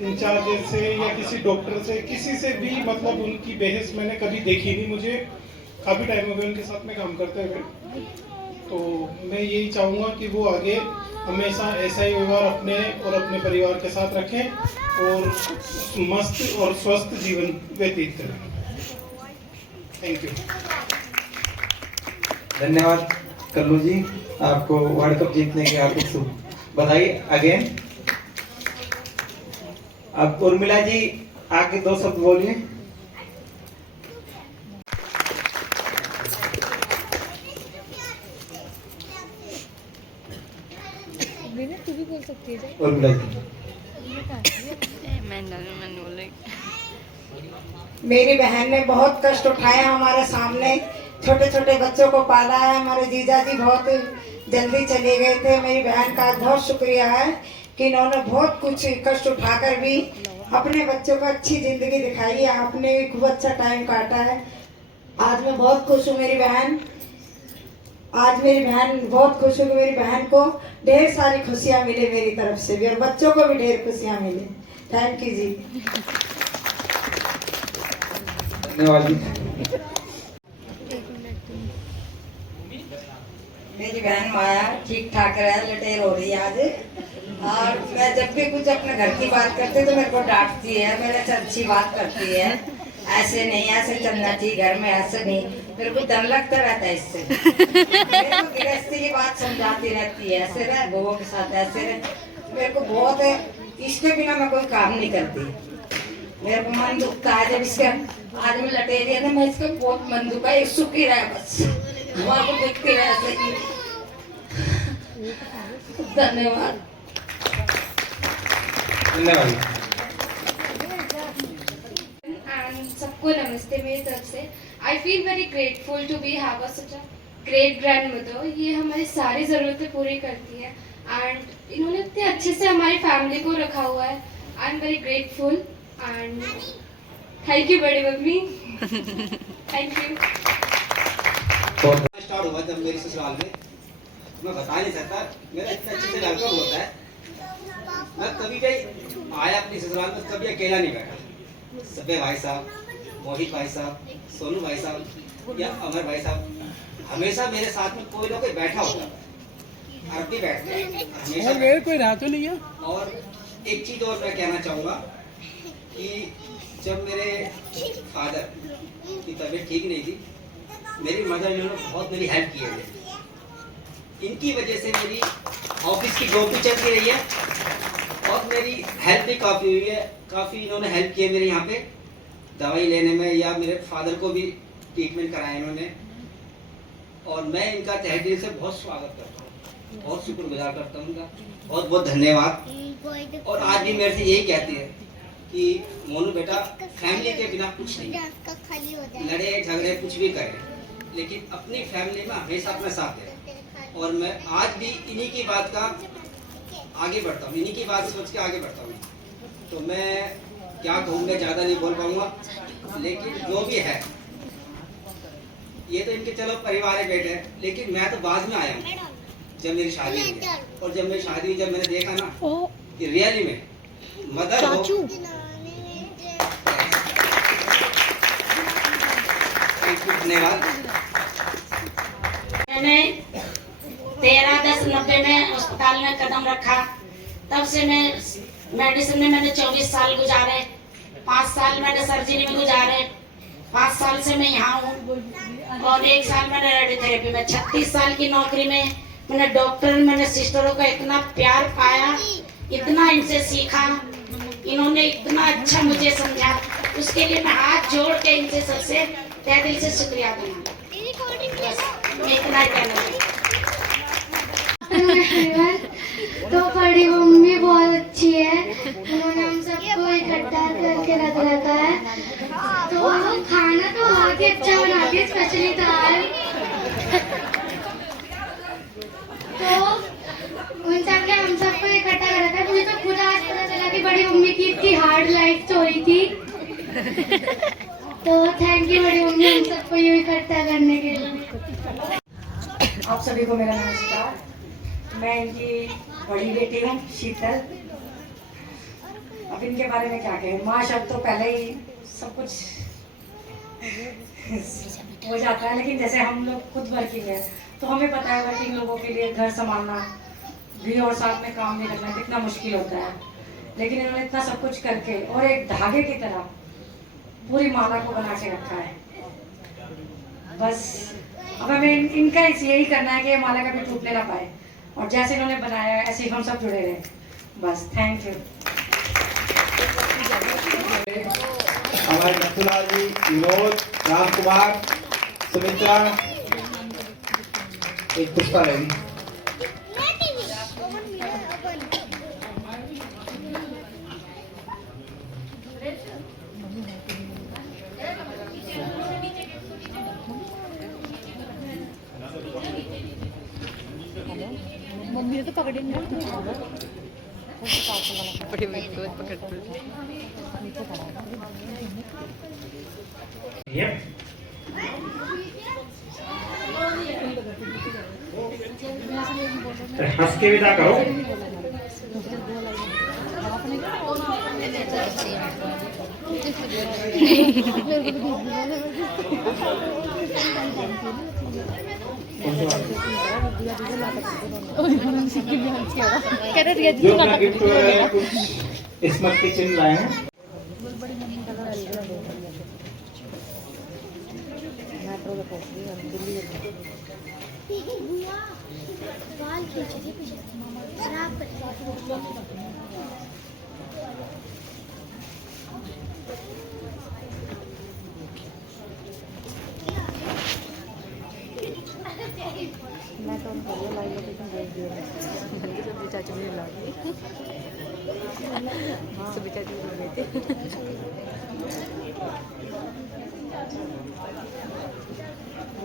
इंचार्ज से या किसी डॉक्टर से, किसी से भी मतलब उनकी बहस मैंने कभी देखी नहीं। मुझे काफ़ी टाइम हो गया उनके साथ में काम करते हुए। तो मैं यही चाहूँगा कि वो आगे हमेशा ऐसा ही व्यवहार अपने और अपने परिवार के साथ रखें और मस्त और स्वस्थ जीवन व्यतीत करें। Thank you. धन्यवाद कल्लू जी, आपको वर्ल्ड कप जीतने की हार्दिक बधाई अगेन। अब उर्मिला जी आके दो शब्द बोलिए। तू भी बोल सकती है। उर्मिला जी, मेरी बहन ने बहुत कष्ट उठाए हमारे सामने, छोटे छोटे बच्चों को पाला है। हमारे जीजा जी बहुत जल्दी चले गए थे। मेरी बहन का बहुत शुक्रिया है कि इन्होंने बहुत कुछ कष्ट उठाकर भी अपने बच्चों को अच्छी जिंदगी दिखाई है। आपने भी खूब अच्छा टाइम काटा है। आज मैं बहुत खुश हूँ। मेरी बहन बहुत खुश हूँ कि मेरी बहन को ढेर सारी खुशियाँ मिले मेरी तरफ से भी, और बच्चों को भी ढेर खुशियाँ मिले। थैंक यू जी। धन्यवाद जी। मेरी बहन माया ठीक ठाक रहे, लटेर हो रही है आज। और मैं जब भी कुछ अपने घर की बात करती तो मेरे को डांटती है, मेरे से अच्छी बात करती है, ऐसे नहीं ऐसे चलना चाहिए घर में, ऐसे नहीं। मेरे को डर लगता रहता है इससे। मेरे को गृहस्थी की बात समझाती रहती है, ऐसे रह बहुओं के साथ ऐसे रह। मेरे को बहुत है, इसके बिना मैं कोई काम नहीं करती। मेरे को मन दुखता है जब इसके आदमी लटे दिए ना, मैं इसका बहुत मन दुखा है, सुखी रहे बस, वहाँ को देखती रहे ऐसे ही। धन्यवाद। धन्यवाद। एंड सबको नमस्ते मेरी तरफ से। I feel very grateful to be have such a great grandmother. ये हमारी सारी ज़रूरतें पूरी करती है एंड इन्होंने इतने अच्छे से हमारी फैमिली को रखा हुआ है। I am very grateful and thank you बड़ी मम्मी, थैंक यू। स्टार्ट हुआ जब मेरी ससुराल में, मैं बता नहीं सकता, मेरा इतना अच्छे से वेलकम होता है। मैं कभी कहीं आया अपनी ससुराल में, कभी अकेला नहीं बैठा। सभ्य भाई साहब, मोहित भाई साहब, सोनू भाई साहब या अमर भाई साहब, हमेशा मेरे साथ में कोई ना कोई बैठा होता है। अब भी बैठते हैं हमेशा। कोई रहा तो नहीं है। और एक चीज और मैं कहना चाहूँगा कि जब मेरे फादर की तबीयत ठीक नहीं थी, मेरी मदर ने बहुत मेरी हेल्प की है। इनकी वजह से मेरी ऑफिस की जॉब भी चलती रही है और मेरी हेल्प भी काफ़ी हुई है। काफ़ी इन्होंने हेल्प की है मेरे यहाँ पे दवाई लेने में, या मेरे फादर को भी ट्रीटमेंट कराया इन्होंने। और मैं इनका तहे दिल से बहुत स्वागत करता हूँ, बहुत शुक्रगुजार करता हूँ इनका, बहुत बहुत धन्यवाद। और आज भी मेरे से यही कहती है कि मोनू बेटा, फैमिली के बिना कुछ नहीं, लड़े झगड़े कुछ भी करें, लेकिन अपनी फैमिली में हमेशा अपना साथ है। और मैं आज भी इन्हीं की बात का आगे बढ़ता हूँ, इन्हीं की बात सोच के आगे बढ़ता हूँ। तो मैं क्या कहूँ, मैं ज़्यादा नहीं बोल पाऊँगा, लेकिन जो भी है ये तो इनके चलो परिवार बेटे हैं, लेकिन मैं तो बाद में आया हूँ जब मेरी शादी हुई। और जब मेरी शादी हुई, जब मैंने देखा ना कि रियली में मदर हो, धन्यवाद। मैंने 13/10/90 में अस्पताल में कदम रखा, तब से मैं मेडिसिन में मैंने 24 साल गुजारे। 5 साल मैंने सर्जरी में गुजारे, 5 साल से मैं यहाँ हूँ और 1 साल मैंने रेडियोथेरेपी में। 36 साल की नौकरी में मैंने डॉक्टर, मैंने सिस्टरों का इतना प्यार पाया, इतना इनसे सीखा, इन्होंने इतना अच्छा मुझे समझा, उसके लिए मैं हाथ जोड़ के इनसे सबसे तहे दिल से शुक्रिया दूंगा। मैं इतना ही कहना तो बड़ी मम्मी बहुत अच्छी है, उन्होंने हम सबको इकट्ठा करके रख रखा है। तो खाना तो बहुत ही अच्छा बनाती है, स्पेशली दाल। तो उन सब ने हम सबको इकट्ठा कर रखा है। मुझे तो खुद आज पता चला कि बड़ी मम्मी की इतनी हार्ड लाइफ स्टोरी थी। तो थैंक यू बड़ी मम्मी, हम सबको यूँ इकट्ठा करने के लिए। आप सभी को मेरा नमस्कार। मैं इनकी बड़ी बेटी हूँ शीतल। अब इनके बारे में क्या कहें, माँ शब्द तो पहले ही सब कुछ हो जाता है, लेकिन जैसे हम लोग खुद वर्किंग है तो हमें पता है वर्किंग लोगों के लिए घर संभालना भी और साथ में काम भी करना कितना मुश्किल होता है। लेकिन इन्होंने इतना सब कुछ करके और एक धागे की तरह पूरी माला को बना के रखा है। बस अब हमें इनका यही करना है कि ये माला कभी टूटने ना पाए, और जैसे इन्होंने बनाया है ऐसे ही हम सब जुड़े रहे। बस थैंक यू। हमारे नथुलाल जी, विनोद, राम कुमार, सुमित्रा, एक पुष्पा रही। मम्मी ने तो पकड़े नहीं, बड़े पकड़ हंस के विदा करो। जो अपना गिफ्ट वगैरह कुछ स्मृति के चिन्ह लाए हैं।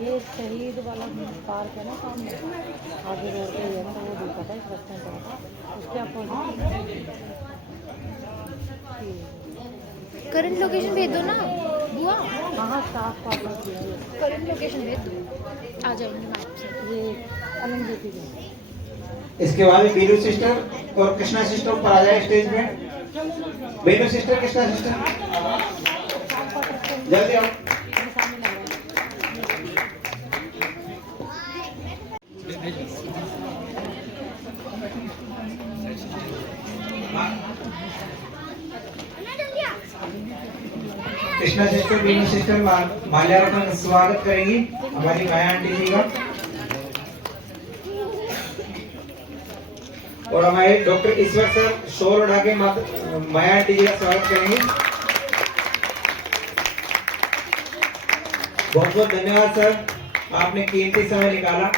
ये शहीद वाला पार्क है ना सामने आगे रोड पे है ना, वो देखा था इस रेस्टोरेंट का, उसके अपोजिट। करंट लोकेशन भेज दो ना बुआ। हाँ स्टाफ का करंट लोकेशन भेज दो, आ जाएंगे मैप से। ये अनंत ज्योति के। इसके बाद बीनू सिस्टर और कृष्णा सिस्टर ऊपर आ जाए स्टेज में। बीनू सिस्टर, कृष्णा सिस्टर जल्दी आओ। कृष्णा सिस्टर, बीनू सिस्टर माल्यार्पण स्वागत करेंगी हमारी माया आंटी जी का, और हमारे डॉक्टर ईश्वर सर शोर उठा के माया आंटी जी का स्वागत करेंगे। बहुत बहुत धन्यवाद सर, आपने कीमती समय निकाला।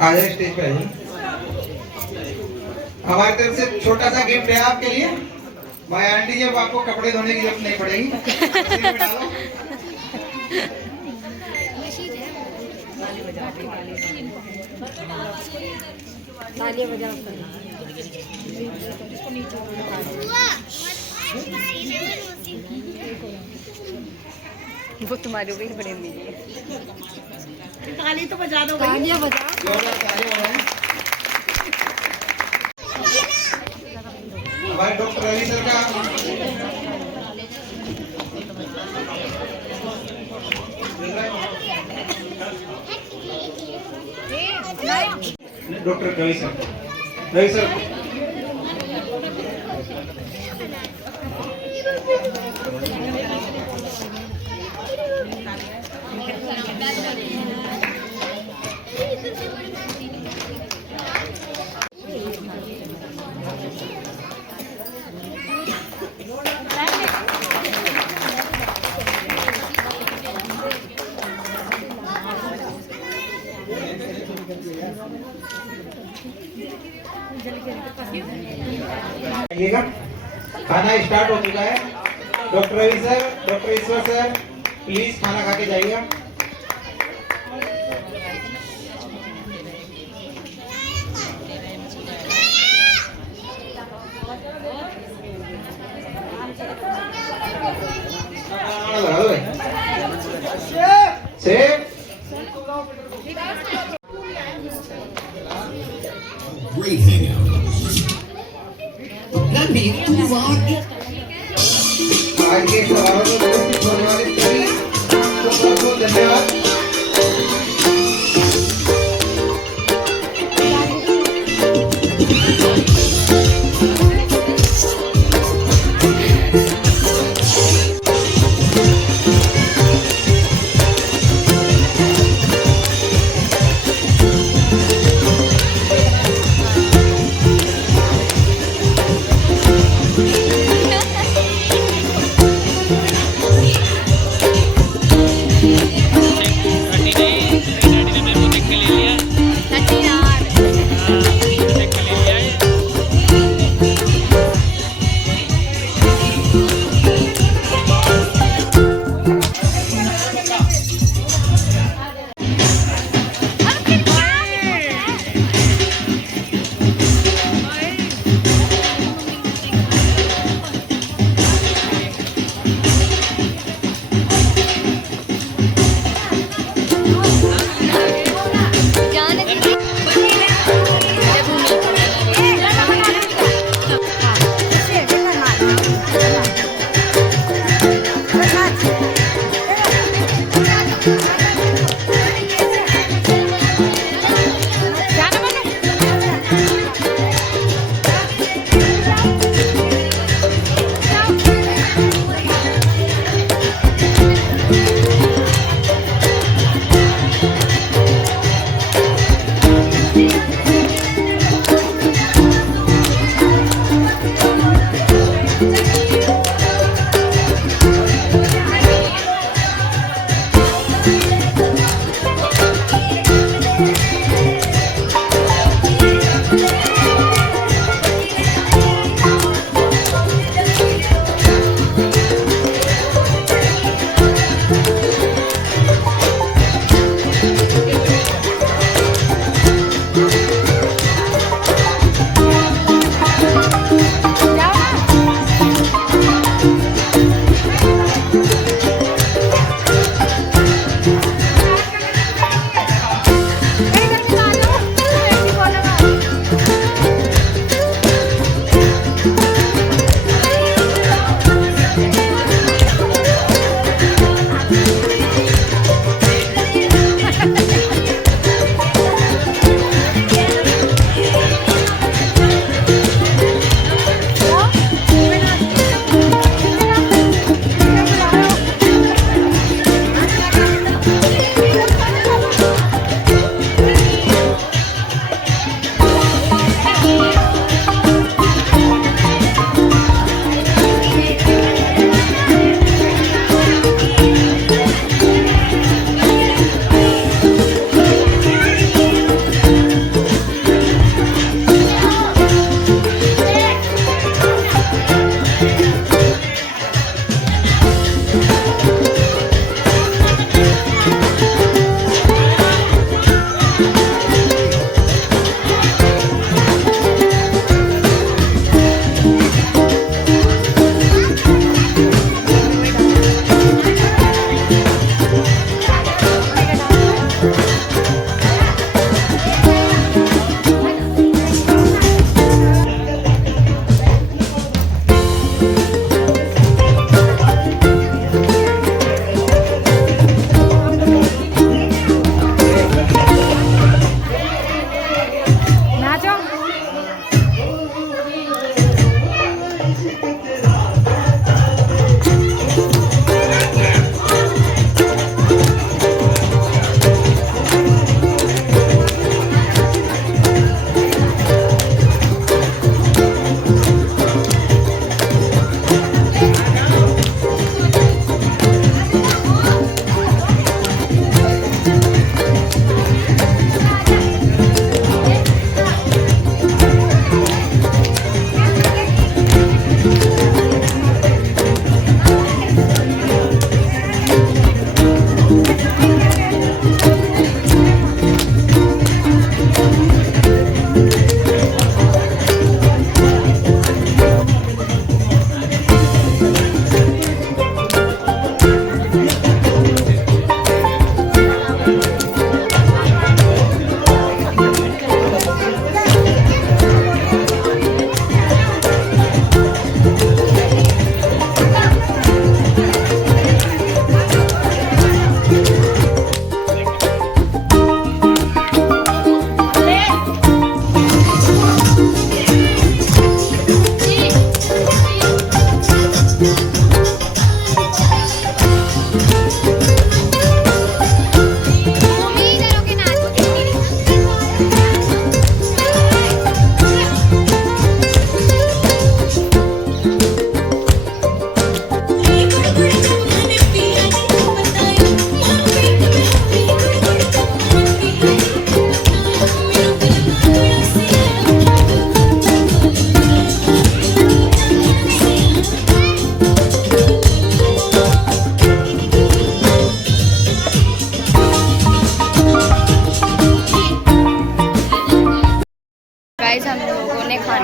आ जाए स्टेज पे। हमारी तरफ से छोटा सा गिफ्ट है आपके लिए। माया आंटी जी, अब आपको कपड़े धोने की जरूरत नहीं पड़ेगी, उसी में डालो। तालियां बजाओ। वो तुम्हारे भी बड़े मिली ताली तो बजा दो, तालियां बजाओ। हमारे डॉक्टर रवि सर का डॉक्टर रवि सर खाना स्टार्ट हो चुका है। Doctor Ravi sir, doctor Ishwar sir, please खाना खा के जाइएगा। Great hangout. Let me move on. आज के समारोह में उपस्थित होने वाले सभी को बहुत बहुत धन्यवाद।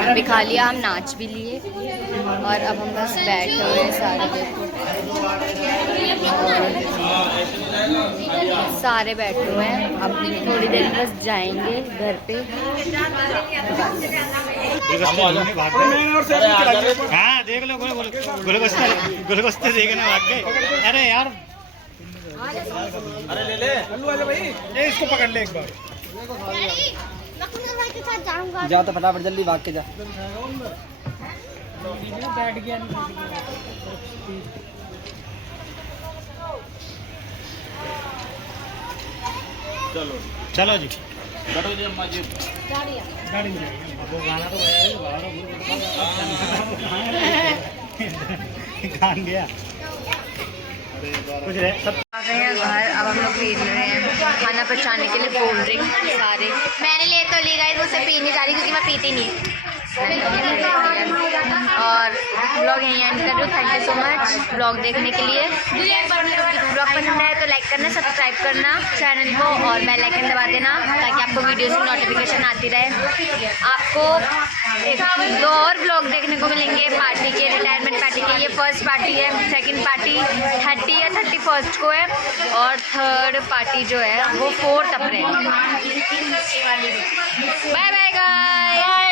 खाना भी खा लिया, हम नाच भी लिए और अब हम बस बैठे हुए हैं सारे, देखो सारे बैठे हुए हैं। अब थोड़ी देर बस जाएंगे घर पे। हाँ देख लो, गुलगुस्ते देखने भाग गए। अरे यार, अरे ले भाई, ये इसको पकड़ ले एक बार। जाओ तो फटाफट जल्दी भाग के जा। बैठ गया। चलो जी, बैठो जी अम्मा जी। गाड़ी में वो गाना तो गान गया कुछ है सब। आ गए हैं घर, अब हम लोग पी रहे हैं खाना पचाने के लिए कोल्ड ड्रिंक सारे। मैंने ले तो ली गई, मुझसे पी नहीं जा रही क्योंकि मैं पीती नहीं। और ब्लॉग यहीं एंड कर रही हूँ। Thank you so much blog देखने के लिए। ब्लॉग पसंद आए तो लाइक करना, सब्सक्राइब करना चैनल को और बेल आइकन दबा देना ताकि आपको वीडियोस की नोटिफिकेशन आती रहे। आपको एक दो और ब्लॉग देखने को मिलेंगे पार्टी के, रिटायरमेंट पार्टी के। ये फर्स्ट पार्टी है, सेकंड पार्टी 30 या 31 को है और थर्ड पार्टी जो है वो 4 अप्रैल। Bye bye guys.